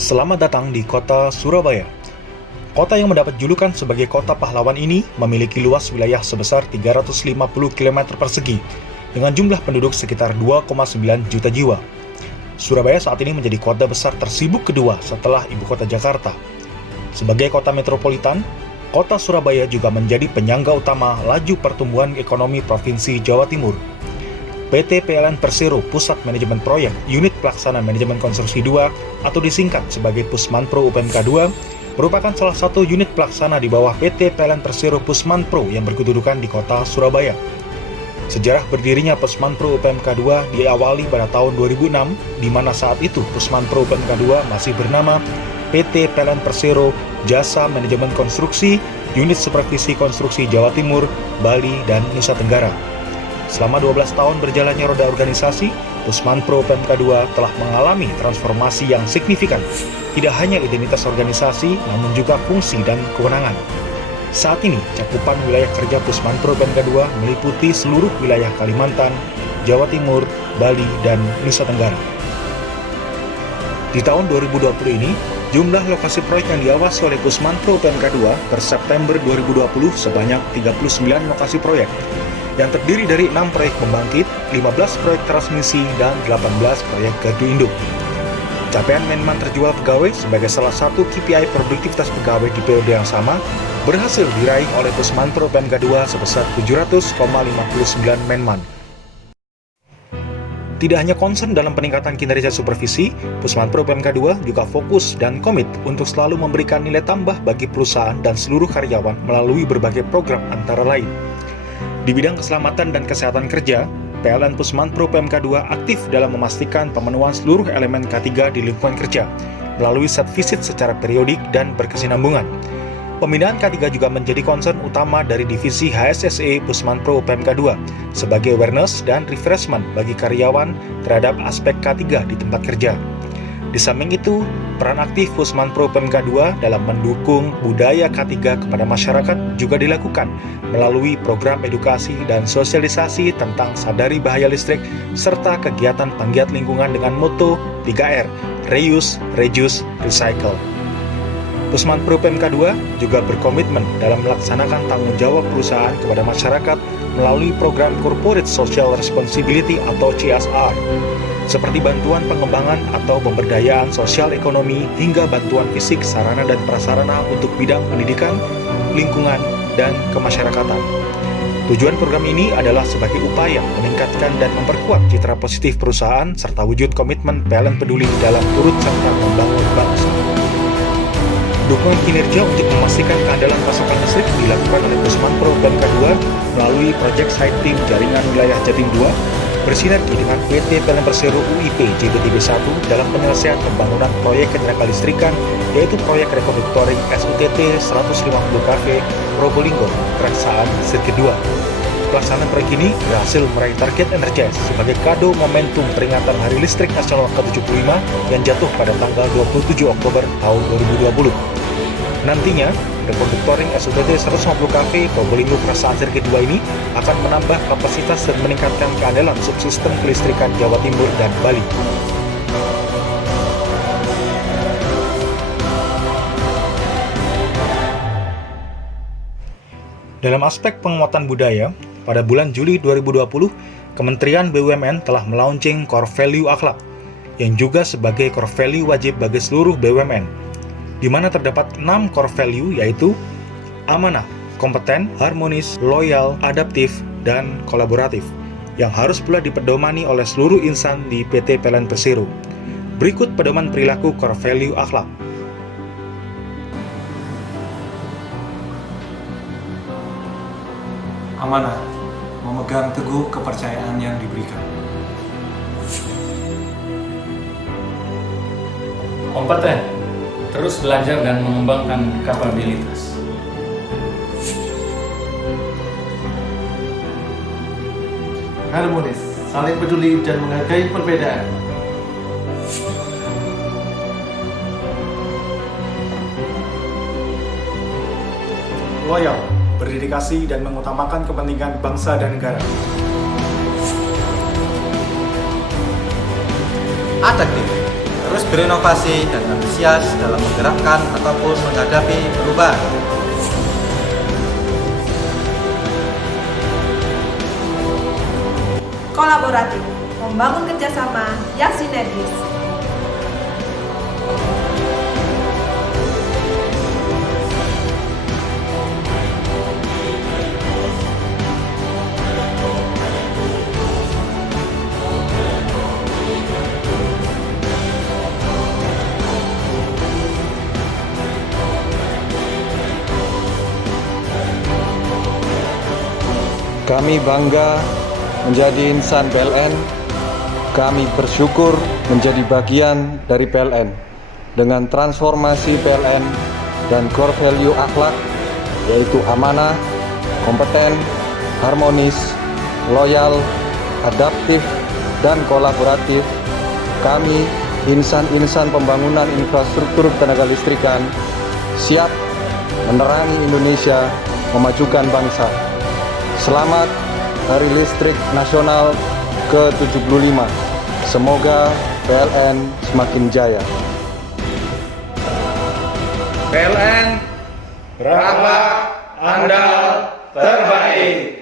Selamat datang di kota Surabaya. Kota yang mendapat julukan sebagai kota pahlawan ini memiliki luas wilayah sebesar 350 km persegi dengan jumlah penduduk sekitar 2,9 juta jiwa. Surabaya saat ini menjadi kota besar tersibuk kedua setelah ibu kota Jakarta. Sebagai kota metropolitan, kota Surabaya juga menjadi penyangga utama laju pertumbuhan ekonomi Provinsi Jawa Timur. PT PLN Persero Pusat Manajemen Proyek Unit Pelaksana Manajemen Konstruksi 2 atau disingkat sebagai Pusmanpro UPMK 2 merupakan salah satu unit pelaksana di bawah PT PLN Persero Pusmanpro yang berkedudukan di kota Surabaya. Sejarah berdirinya Pusmanpro UPMK 2 diawali pada tahun 2006, di mana saat itu Pusmanpro UPMK 2 masih bernama PT PLN Persero Jasa Manajemen Konstruksi Unit Supervisi Konstruksi Jawa Timur, Bali, dan Nusa Tenggara. Selama 12 tahun berjalannya roda organisasi, Pusmanpro UPMK 2 telah mengalami transformasi yang signifikan, tidak hanya identitas organisasi, namun juga fungsi dan kewenangan. Saat ini, cakupan wilayah kerja Pusmanpro UPMK 2 meliputi seluruh wilayah Kalimantan, Jawa Timur, Bali, dan Nusa Tenggara. Di tahun 2020 ini, jumlah lokasi proyek yang diawasi oleh Pusmanpro UPMK 2 per September 2020 sebanyak 39 lokasi proyek, yang terdiri dari 6 proyek pembangkit, 15 proyek transmisi, dan 18 proyek gardu induk. Capaian Menman terjual pegawai sebagai salah satu KPI produktivitas pegawai di periode yang sama berhasil diraih oleh Pusmanpro UPMK 2 sebesar 700,59 Menman. Tidak hanya concern dalam peningkatan kinerja supervisi, Pusmanpro UPMK 2 juga fokus dan komit untuk selalu memberikan nilai tambah bagi perusahaan dan seluruh karyawan melalui berbagai program antara lain. Di bidang keselamatan dan kesehatan kerja, PLN Pusmanpro UPMK 2 aktif dalam memastikan pemenuhan seluruh elemen K3 di lingkungan kerja melalui set visit secara periodik dan berkesinambungan. Pemindahan K3 juga menjadi concern utama dari divisi HSSE Pusmanpro UPMK 2 sebagai awareness dan refreshment bagi karyawan terhadap aspek K3 di tempat kerja. Di samping itu, peran aktif Pusmanpro UPMK 2 dalam mendukung budaya K3 kepada masyarakat juga dilakukan melalui program edukasi dan sosialisasi tentang sadari bahaya listrik serta kegiatan penggiat lingkungan dengan moto 3R, Reuse, Reduce, Recycle. Pusmanpro UPMK 2 juga berkomitmen dalam melaksanakan tanggung jawab perusahaan kepada masyarakat melalui program Corporate Social Responsibility atau CSR, seperti bantuan pengembangan atau pemberdayaan sosial ekonomi hingga bantuan fisik, sarana dan prasarana untuk bidang pendidikan, lingkungan, dan kemasyarakatan. Tujuan program ini adalah sebagai upaya meningkatkan dan memperkuat citra positif perusahaan serta wujud komitmen PLN peduli dalam turut serta membangun bangsa. Dukungan kinerja untuk memastikan keandalan pasokan listrik dilakukan oleh Pusmanpro UPMK 2 melalui Project Site Team Jaringan Wilayah Jatim 2 bersinergi dengan PT PLN Persero UIP JBTB1 dalam penyelesaian pembangunan proyek ketenaga listrikan, yaitu proyek rekonstruktoring SUTT 150 kV Probolinggo, Peraksaan Sirkuit 2. Pelaksanaan proyek ini berhasil meraih target Energize sebagai kado momentum peringatan Hari Listrik Nasional ke-75 yang jatuh pada tanggal 27 Oktober tahun 2020. Nantinya, rekonstruktoring SUTT 150 kV Probolinggo Peraksaan Sirkuit 2 ini akan menambah kapasitas dan meningkatkan keandalan subsistem kelistrikan Jawa Timur dan Bali. Dalam aspek penguatan budaya, pada bulan Juli 2020, Kementerian BUMN telah melaunching Core Value Akhlak, yang juga sebagai core value wajib bagi seluruh BUMN, di mana terdapat 6 core value yaitu amanah, kompeten, harmonis, loyal, adaptif, dan kolaboratif, yang harus pula dipedomani oleh seluruh insan di PT PLN Persero. Berikut pedoman perilaku core value akhlak. Amanah, memegang teguh kepercayaan yang diberikan. Kompeten, terus belajar dan mengembangkan kapabilitas. Harmonis, saling peduli dan menghargai perbedaan. Loyal, berdedikasi dan mengutamakan kepentingan bangsa dan negara. Adaptif, terus terus berinovasi dan antusias dalam menggerakkan ataupun menghadapi perubahan. Kolaboratif, membangun kerjasama yang sinergis. Kami bangga menjadi insan PLN. Kami bersyukur menjadi bagian dari PLN. Dengan transformasi PLN dan core value akhlak, yaitu amanah, kompeten, harmonis, loyal, adaptif, dan kolaboratif, kami, insan-insan pembangunan infrastruktur tenaga listrikan, siap menerangi Indonesia, memajukan bangsa. Selamat Hari Listrik Nasional ke-75. Semoga PLN semakin jaya. PLN, berawak, andal, terbaik.